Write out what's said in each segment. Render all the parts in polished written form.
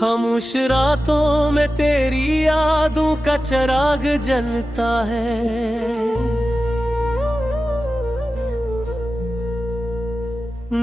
खामोश रातों में तेरी यादों का चिराग जलता है।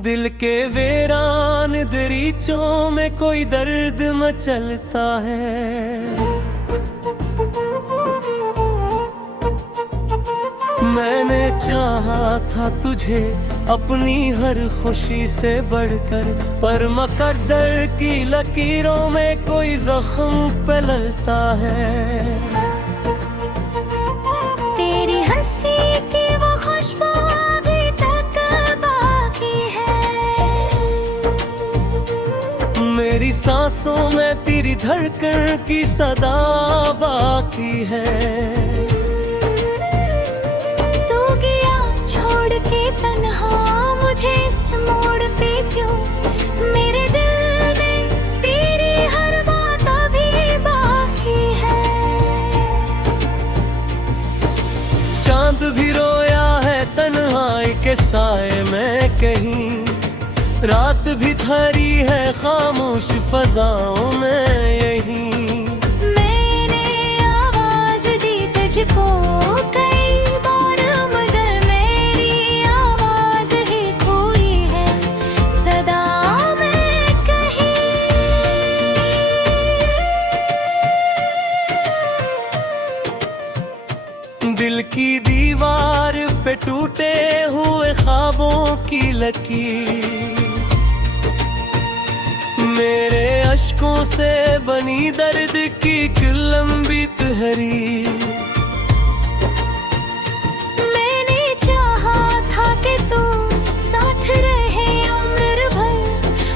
दिल के वीरान दरीचों में कोई दर्द मचलता है। मैंने चाहा था तुझे अपनी हर खुशी से बढ़कर, पर मुकद्दर की लकीरों में कोई जख्म पलता है। तेरी हंसी की वो खुशबू अभी तक बाकी है। मेरी सांसों में तेरी धड़कन की सदा बाकी है। के तन्हा मुझे इस मोड़ पे क्यों, मेरे दिल में तेरी हर बात अभी बाकी है। चांद भी रोया है तन्हाई के साए में कहीं, रात भी ठहरी है खामोश फजाओं में यहीं। मैंने आवाज दी तुझको दिल की दीवार पे टूटे हुए ख्वाबों की लकीर, मेरे अश्कों से बनी दर्द की एक लंबी तहरीर। मैंने चाहा था कि तू साथ रहे उम्र भर,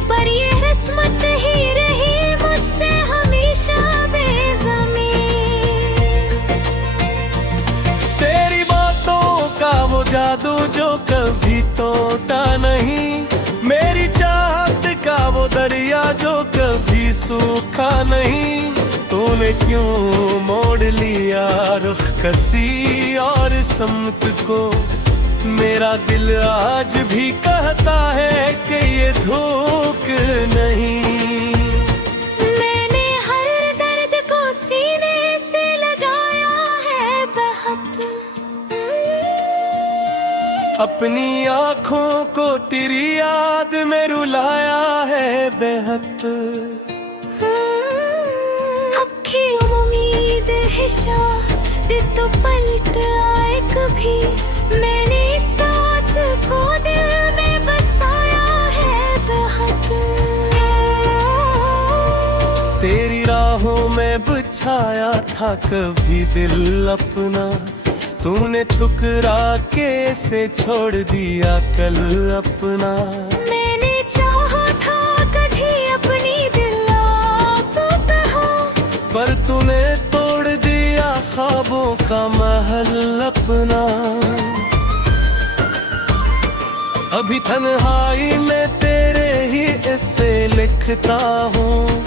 पर ये किस्मत ही रही मुझसे हमेशा जादू जो कभी टूटा नहीं, मेरी चाहत का वो दरिया जो कभी सूखा नहीं। तूने क्यों मोड़ लिया रुख किसी और समत को, मेरा दिल आज भी कहता है कि ये धोख नहीं। मैंने हर दर्द को सीने से लगाया है बहुत, अपनी आँखों को तेरी याद में रुलाया है बेहद। अब की उम्मीद है शायद तो पलट आए कभी, मैंने इस सांस को दिल में बसाया है बहुत। तेरी राहों में बिछाया था कभी दिल अपना, तूने ठुकरा के से छोड़ दिया कल अपना। मैंने चाहा था कभी अपनी दिल आपको कहा, पर तूने तोड़ दिया ख्वाबों का महल अपना। अभी तन्हाई में तेरे ही इससे लिखता हूँ,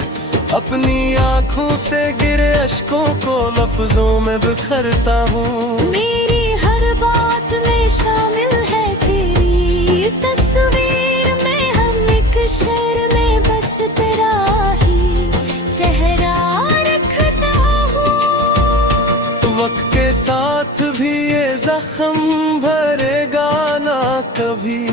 अपनी आँखों से गिरे अश्कों को लफ्जों में बिखरता हूँ। मेरी हर बात में शामिल है तेरी तस्वीर में, हम एक शहर में बस तेरा ही चेहरा रखता हूँ। वक्त के साथ भी ये जख्म भरेगा ना कभी,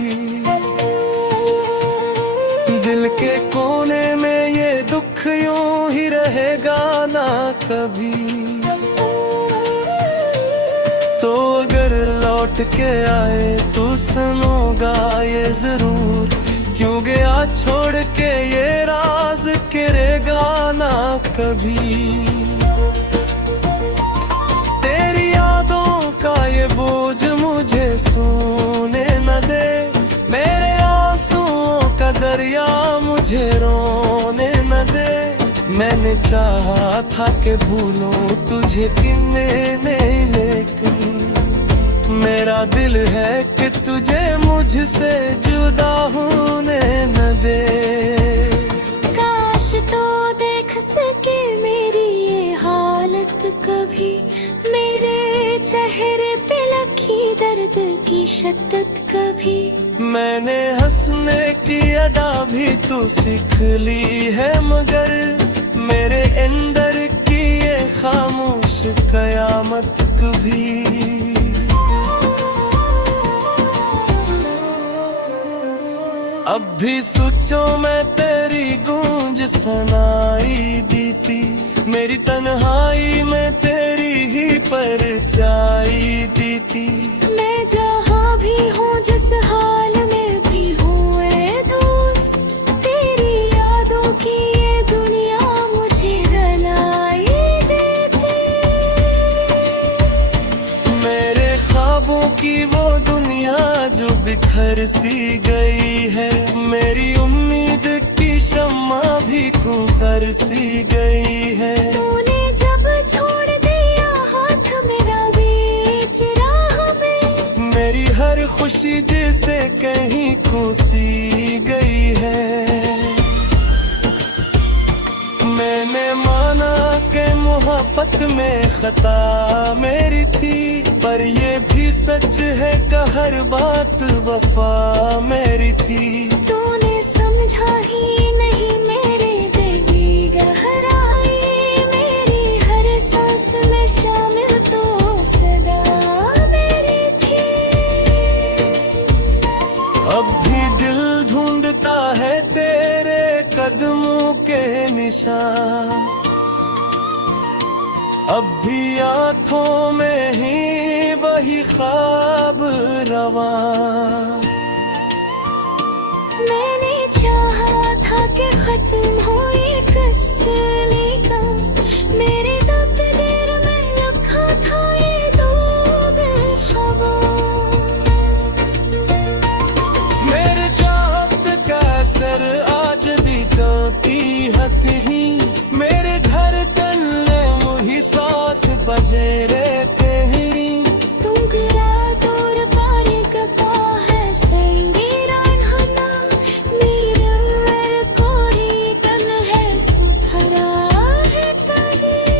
दिल के कोने में ये दुख यूं ही रहेगा ना कभी। तो अगर लौट के आए तो सुनूंगा ये जरूर, क्यों गया छोड़ के ये राज गिरेगा ना कभी। तेरी यादों का ये बोझ मुझे सोने न दे, मेरे आंसुओं का दरिया मुझे रोने न दे। मैंने चाहा था कि भूलूं तुझे किन्ने नहीं, लेकिन मेरा दिल है कि तुझे मुझसे जुदा होने न दे। काश तो देख सके मेरी ये हालत कभी, मेरे चेहरे पे लगी दर्द की शिद्दत कभी। मैंने हंसने की अदा भी तो सीख ली है, मगर मेरे अंदर की ये खामोश कयामत कभी। अब भी सोचो मैं तेरी गूंज सुनाई देती, मेरी तन्हाई में तेरी ही परछाई देती। मैं जहाँ भी हूँ जिस हाल में भी हूँ ए दोस्त, तेरी यादों की ये दुनिया मुझे रुलाई देती। मेरे ख्वाबों की वो दुनिया जो बिखर सी गई है, मेरी उम्मीद की शम्मा भी कुफर सी गई है। तूने जब छोड़ दिया हाथ मेरा बीच राह में, मेरी हर खुशी जैसे कहीं खुशी गई है। मैंने माना कि मोहब्बत में खता मेरी थी, पर ये भी सच है कि हर बात वफा मेरी थी। तूने समझा ही नहीं मेरे दिल की गहराई, मेरी हर सांस में शामिल तो सदा मेरी थी। अब भी दिल ढूंढता है तेरे कदमों के निशान, अब भी आँखों में ही वही ख्वाब रवा। मैंने चाहा था कि खत्म हो ये कस्ले का, मेरे तकदीर में लिखा था ये दो बेखबर। मेरे चाहत का असर आज भी टूटी हथ ही, मेरे घर तन्ने मुही सांस बजे रहते हैं। तुम गिरा दूर पारी कता है संगीरान हना, मेरे मेरे कोरी तन है सुखरा है कहीं।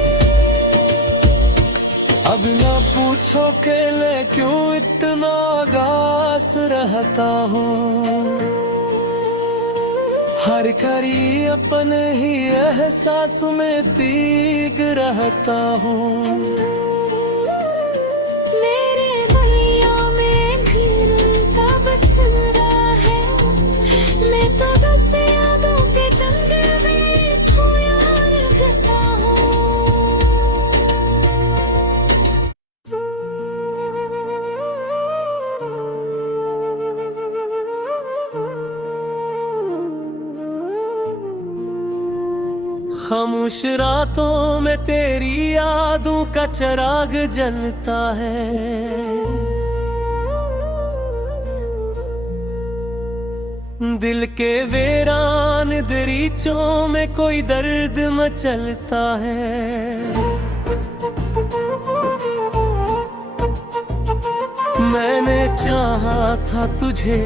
अब ना पूछो के ले क्यों इतना गास रहता हूँ, हर घड़ी अपने ही एहसास में तीग रहता हूँ। मेरे बलिया में घिरता बसरा है, मैं तो बस यादों के जंगल में खोया रहता खामोश रातों में तेरी यादों का चिराग जलता है, दिल के वीरान दरीचों में कोई दर्द मचलता है। मैंने चाहा था तुझे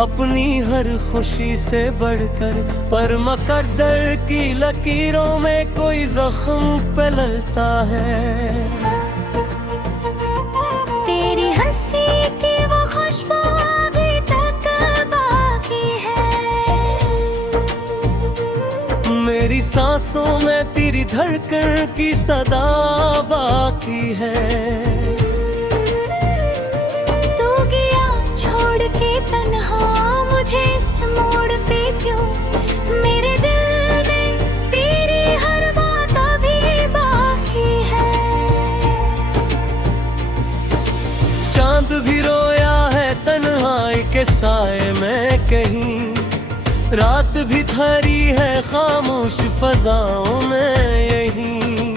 अपनी हर खुशी से बढ़कर, पर मुकद्दर की लकीरों में कोई जख्म पलता है। तेरी हंसी की वो खुशबू अभी तक बाकी है, मेरी सांसों में तेरी धड़कन की सदा बाकी है। के तन्हा मुझे इस मोड़ पे क्यों, मेरे दिल में तेरी हर बात अभी बाकी है। चांद भी रोया है तन्हाई के साए में कहीं, रात भी थरी है खामोश फजाओं में यहीं।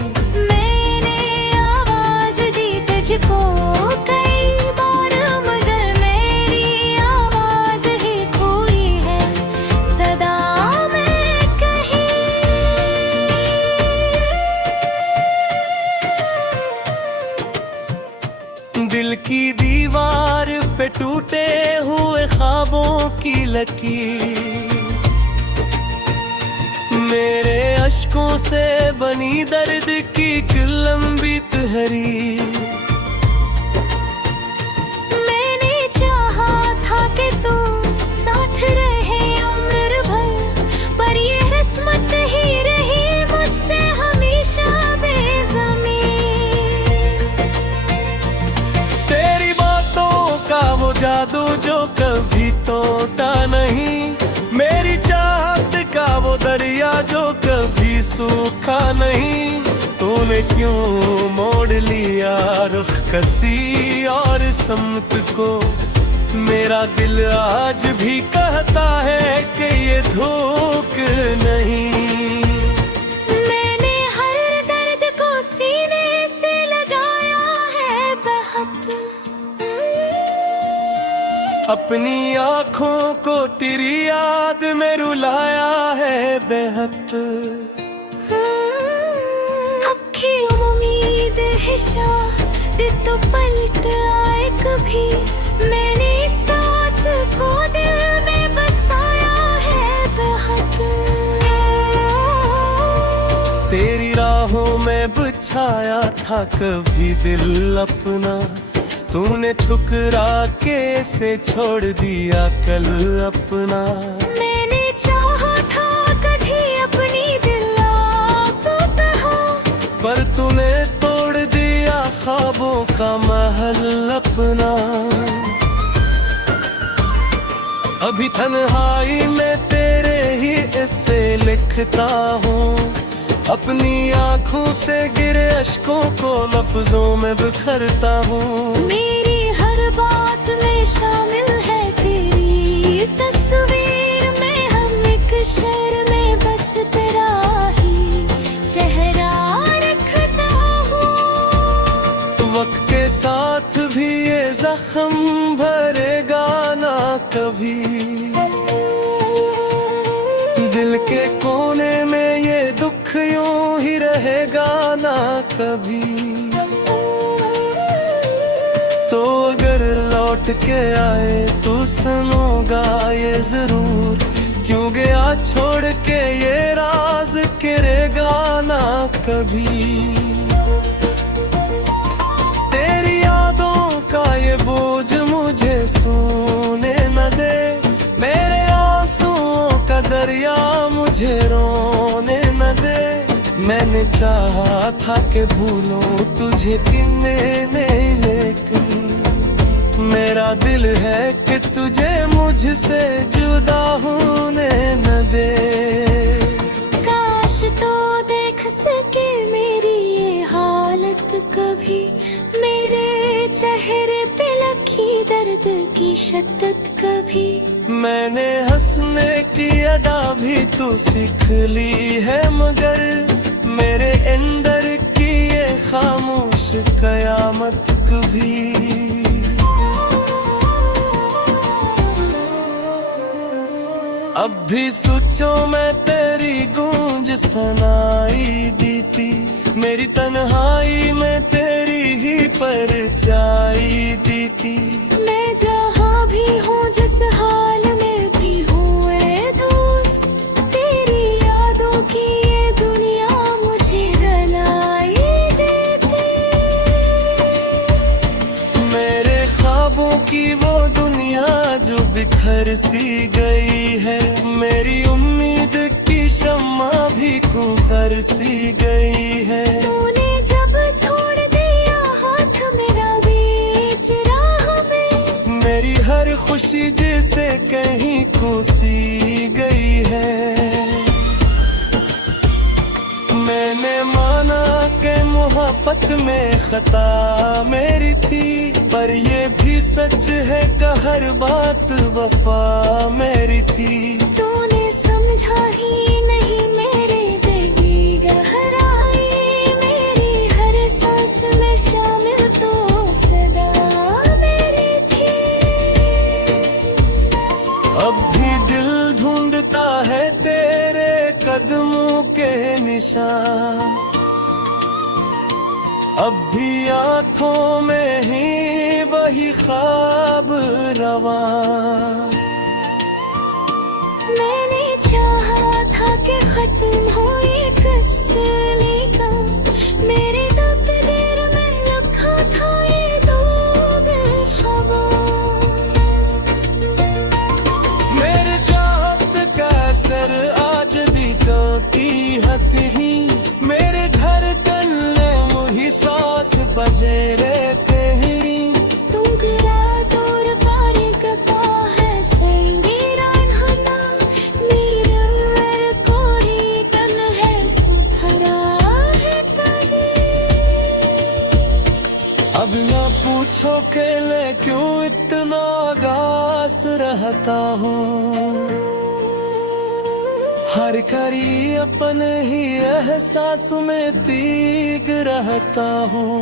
मैंने आवाज दी तुझको कई बार, मगर मेरी आवाज ही खोई है सदा में कहीं। दिल की दीवार पे टूटे हुए ख्वाबों की लकीर, मेरे अश्कों से बनी दर्द की एक लंबी तहरीर। मैंने चाहा था कि तू साथ रहे उम्र भर, पर ये किस्मत ही रही मुझसे जादू जो कभी टूटा नहीं, मेरी चाहत का वो दरिया जो कभी सूखा नहीं। तूने क्यों मोड़ लिया रुख किसी और समत को, मेरा दिल आज भी कहता है कि ये धोख नहीं। मैंने हर दर्द को सीने से लगाया है बहुत, अपनी आँखों को तेरी याद में रुलाया है बेहद। अब की उम्मीद है शायद तो पलट आए कभी, मैंने इस सांस को दिल में बसाया है बहुत। तेरी राहों में बिछाया था कभी दिल अपना, तूने ठुकरा के से छोड़ दिया कल अपना। मैंने चाहा था कभी अपनी दिल आप कहा, पर तूने तोड़ दिया ख्वाबों का महल अपना। अभी तन्हाई में तेरे ही इससे लिखता हूँ, अपनी आँखों से गिरे अश्कों को लफ्जों में बिखरता हूँ। मेरी हर बात में शामिल है तेरी तस्वीर में, हम एक शहर में बस तेरा ही चेहरा रखता हूँ। वक्त के साथ भी ये जख्म भरेगा ना कभी, दिल के कोने में ये दुख यूं ही रहेगा ना कभी। तो अगर लौट के आए तो सुनूंगा ये जरूर, क्यों गया छोड़ के ये राज गिरेगा ना कभी। तेरी यादों का ये बोझ मुझे सोने न दे, मेरे आंसुओं का दरिया मुझे रोने न दे। मैंने चाहा था कि भूलूं तुझे किन्ने नहीं, लेकिन मेरा दिल है कि तुझे मुझसे जुदा होने न दे। काश तो देख सके मेरी ये हालत कभी, मेरे चेहरे पे लखी दर्द की शिद्दत कभी। मैंने हंसने की अदा भी तो सीख ली है, मगर मेरे अंदर की ये खामोश कयामत कभी। अब भी सोचो मैं तेरी गूंज सुनाई दी थी, मेरी तन्हाई में तेरी ही परछाई दी थी। मैं जहाँ भी हूँ जिस हाल में भी हूँ ए दोस्त, तेरी यादों की ये दुनिया मुझे रुलाई देती। मेरे ख्वाबों की वो दुनिया जो बिखर सी गई है, मेरी उम्मीद की शम्मा भी कुफर सी गई है। तूने जब छोड़ दिया हाथ मेरा बीच राह में, मेरी हर खुशी जैसे कहीं खो सी गई है। मैंने माना कि मोहब्बत में खता मेरी थी, पर ये भी सच है कि हर बात वफा मेरी थी। तूने समझा ही नहीं मेरे दिल की गहराई, मेरी हर सांस में शामिल तो सदा मेरी थी। अब भी दिल ढूंढता है तेरे कदमों के निशान, अब भी आँखों में ही वही ख्वाब रवां। मैंने चाहा था कि खत्म हो ये किस्से का, मेरे तकदीर में लिखा था ये दो बेखबर। मेरे चाहत का असर आज भी तो की हद ही, मेरे घर तन्ने मुही सांस बजे रे तेरी। तुम गिरा दूर पारी अब ना पूछो के ले क्यों इतना गास रहता हूँ, हर घड़ी अपने ही एहसास में तीग रहता हूँ।